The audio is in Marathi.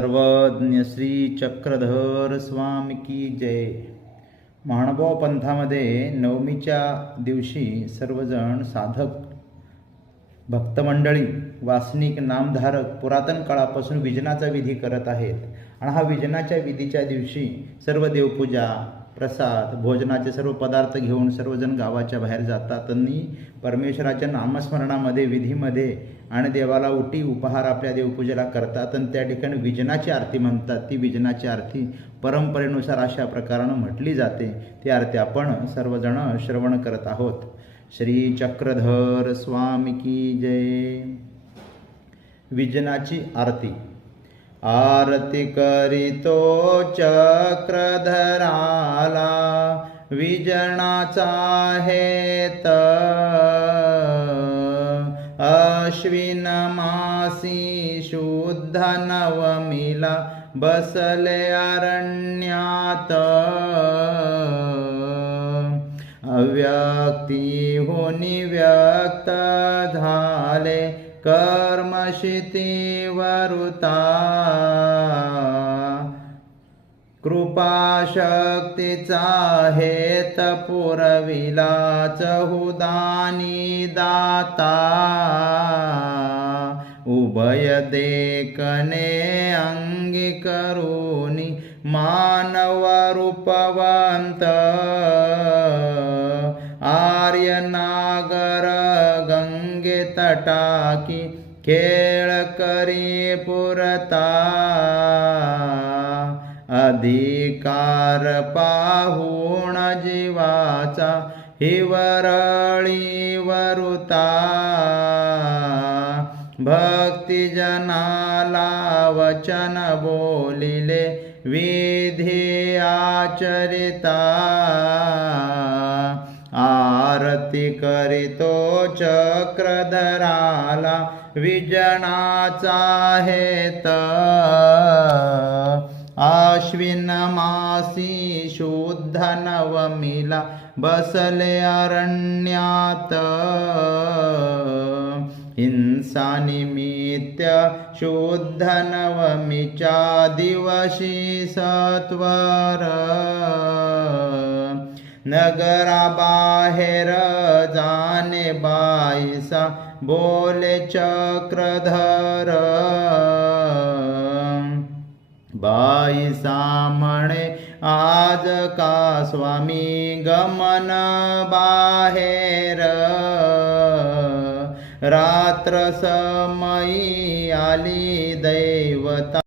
सर्वज्ञ श्री चक्रधर स्वामी की जय. महानुभाव पंथामध्ये नवमीच्या दिवशी सर्वजण साधक भक्तमंडळी वासनिक नामधारक पुरातन काळापासून विजनाचा विधी करत आहेत. आणि हा विजनाच्या विधीच्या दिवशी सर्व देवपूजा प्रसाद भोजनाचे सर्व पदार्थ घेऊन सर्वजण गावाच्या बाहेर जातात आणि परमेश्वराच्या नामस्मरणामध्ये विधीमध्ये आणि देवाला उटी उपहार आपल्या देवपूजेला करतात आणि त्या ठिकाणी विजनाची आरती म्हणतात. ती विजनाची आरती परंपरेनुसार अशा प्रकारानं म्हटली जाते. ती आरती आपण सर्वजण श्रवण करत आहोत. श्री चक्रधर स्वामी की जय. विजनाची आरती. आरती करीतो चक्रधराला विजनाचा हेत. अश्विन मासी शुद्ध नवमीला बसले अरण्यात. अव्यक्ती होनी व्यक्त झाले कर्मशिती वरुता. कृपाशक्तीचा हेत पुरविला चहुदानी दाता. उभय देखने अंगी करुनी मानव रूपवंत. आर्य नागर गंगे तटाकी खेळ करी पुरता. अधिकार पाहून जीवाचा हिवरळी वरुता. भक्तिजनाला वचन बोलिले विधी आचरिता. आरती करीतो चक्रधराला विजनाचा हेत. आश्विन मासी शुद्ध नवमीला बसले अरण्यात. हिंसा निमित्त शुद्ध नवमीच्या दिवशी सत्वर. नगराबाहेर जाणे बाईसा बोले चक्रधर. बाईसा म्हणे आज का स्वामी गमन बाहेर. रात्र समयी आली दैवता